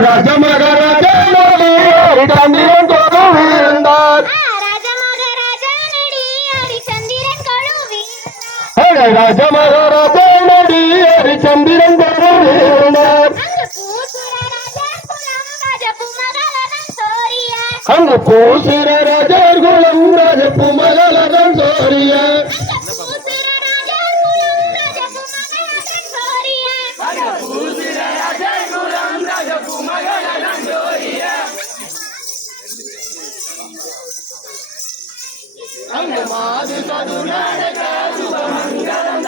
ராஜ மகாராஜா சந்திரன் கொழுவிருந்தார் ராஜ மகாராஜா நடி ஹரிச்சந்திரன் రంగు పూసిర రాజర్గుళం రాజపు మగల కంసోరియ అంగమాది సదునాడక శుభమంగళం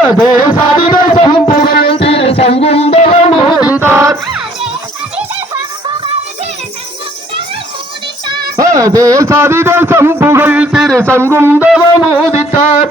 சதிதசம் புகழ் திரு சங்குந்தரம் மோதித்தார் சதிதசம் புகழ் திரு சங்குந்தரம் மோதித்தார்.